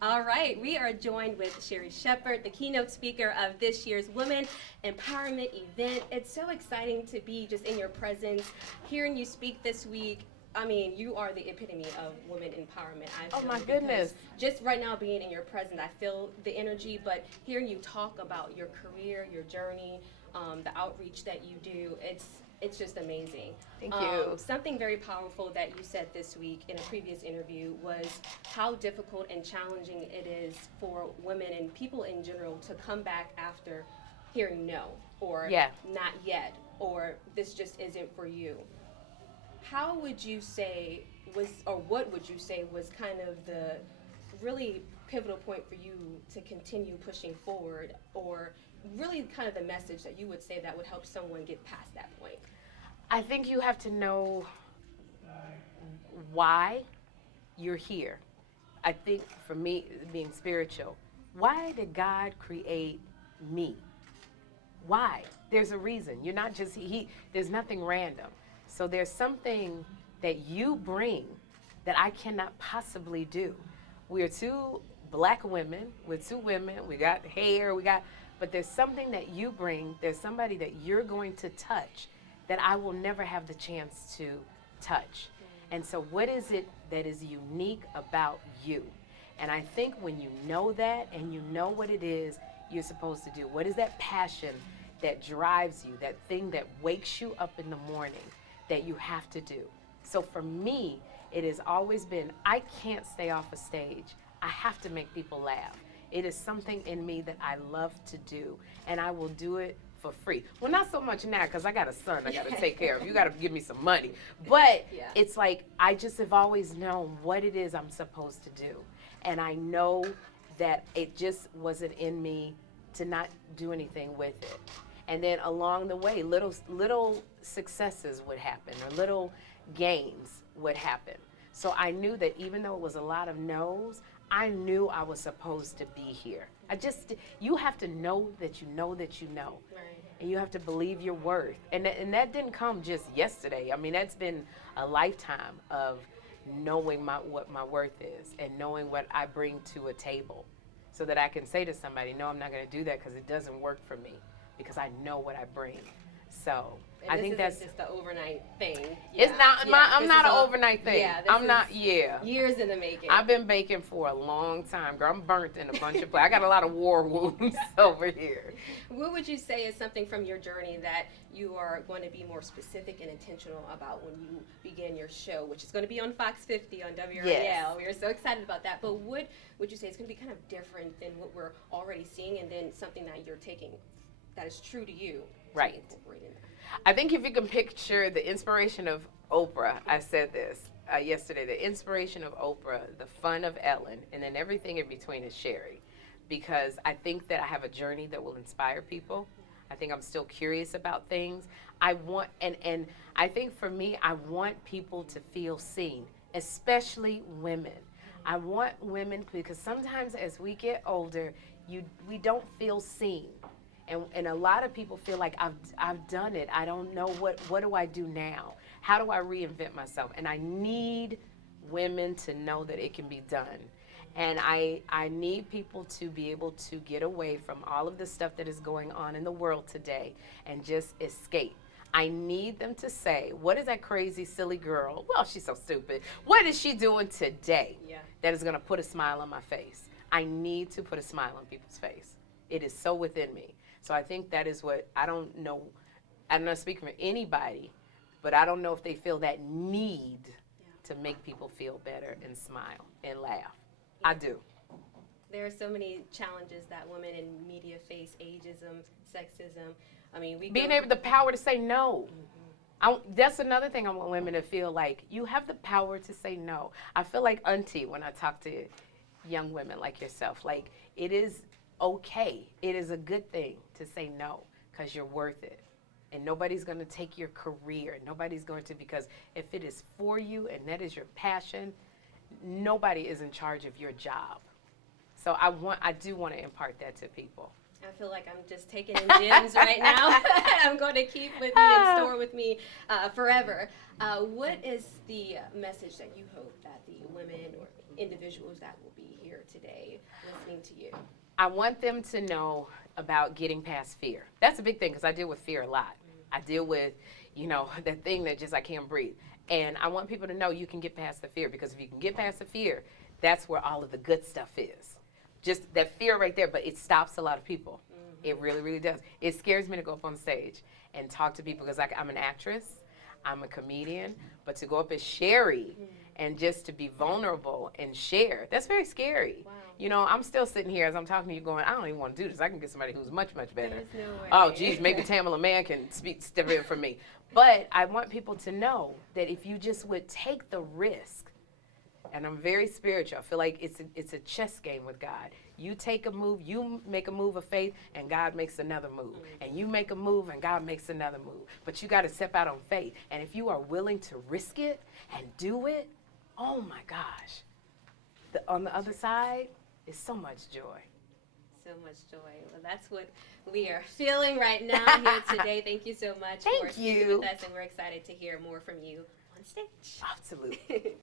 All right, we are joined with Sherri Shepherd, the keynote speaker of this year's Women Empowerment event. It's so exciting to be just in your presence, hearing you speak this week. I mean, you are the epitome of women empowerment. I feel, oh my goodness. Just right now being in your presence, I feel the energy, but hearing you talk about your career, your journey, the outreach that you do, it's just amazing. Thank you. Something very powerful that you said this week in a previous interview was how difficult and challenging it is for women and people in general to come back after hearing no, or not yet, or this just isn't for you. How would you say what would you say was kind of the really pivotal point for you to continue pushing forward, or really kind of the message that you would say that would help someone get past that point? I think you have to know why you're here. I think for me, being spiritual, why did God create me? Why? There's a reason. You're not just, there's nothing random. So there's something that you bring that I cannot possibly do. We're two black women, we're two women, we got hair, but there's something that you bring, there's somebody that you're going to touch that I will never have the chance to touch. And so what is it that is unique about you? And I think when you know that and you know what it is you're supposed to do, what is that passion that drives you, that thing that wakes you up in the morning that you have to do. So for me, it has always been, I can't stay off a stage. I have to make people laugh. It is something in me that I love to do, and I will do it for free. Well, not so much now, because I got a son I got to take care of. You got to give me some money. But it's like, I just have always known what it is I'm supposed to do. And I know that it just wasn't in me to not do anything with it. And then along the way, little successes would happen, or little gains would happen. So I knew that even though it was a lot of no's, I knew I was supposed to be here. You have to know that you know that you know. Right. And you have to believe your worth. And that didn't come just yesterday. I mean, that's been a lifetime of knowing what my worth is and knowing what I bring to a table, so that I can say to somebody, no, I'm not going to do that because it doesn't work for me, because I know what I bring. So and I think that's just the overnight thing. It's not. I'm not an overnight thing. Yeah, I'm not. Yeah. Years in the making. I've been baking for a long time, girl. I'm burnt in a bunch of places. I got a lot of war wounds over here. What would you say is something from your journey that you are going to be more specific and intentional about when you begin your show, which is going to be on Fox 50 on WRAL? Yes. We are so excited about that. But what would you say is going to be kind of different than what we're already seeing, and then something that you're taking that is true to you? Right. I think if you can picture the inspiration of Oprah, I said this yesterday, the inspiration of Oprah, the fun of Ellen, and then everything in between is Sherri. Because I think that I have a journey that will inspire people. I think I'm still curious about things. I want, and I think for me, I want people to feel seen, especially women. I want women, because sometimes as we get older, we don't feel seen. And a lot of people feel like I've done it. I don't know what do I do now? How do I reinvent myself? And I need women to know that it can be done. And I need people to be able to get away from all of the stuff that is going on in the world today and just escape. I need them to say, what is that crazy, silly girl? Well, she's so stupid. What is she doing today that is going to put a smile on my face? I need to put a smile on people's face. It is so within me. So I think that is what, I don't know, I'm not speaking for anybody, but I don't know if they feel that need to make people feel better and smile and laugh. I do. There are so many challenges that women in media face: ageism, sexism. I mean, being able the power to say no. That's another thing I want women to feel like. You have the power to say no. I feel like auntie when I talk to young women like yourself. Like, it is okay. It is a good thing to say no, because you're worth it. And nobody's going to take your career. Nobody's going to, because if it is for you and that is your passion, nobody is in charge of your job. So I do want to impart that to people. I feel like I'm just taking in gems right now. I'm going to keep with me and store with me forever. What is the message that you hope that the women or individuals that will be here today listening to you? I want them to know about getting past fear. That's a big thing because I deal with fear a lot. I deal with, that thing that just I can't breathe. And I want people to know you can get past the fear, because if you can get past the fear, that's where all of the good stuff is. Just that fear right there, but it stops a lot of people. It really, really does. It scares me to go up on stage and talk to people because I'm an actress, I'm a comedian, but to go up as Sherri and just to be vulnerable and share, that's very scary. Wow. I'm still sitting here as I'm talking to you going, I don't even want to do this. I can get somebody who's much, much better. There's no way. Oh, geez, maybe Tamala Mann can step in for me. But I want people to know that if you just would take the risk, and I'm very spiritual. I feel like it's a chess game with God. You take a move, you make a move of faith, and God makes another move. And you make a move, and God makes another move. But you got to step out on faith. And if you are willing to risk it and do it, oh my gosh. On the other side is so much joy. So much joy. Well, that's what we are feeling right now here today. Thank you so much for speaking with us, and we're excited to hear more from you on stage. Absolutely.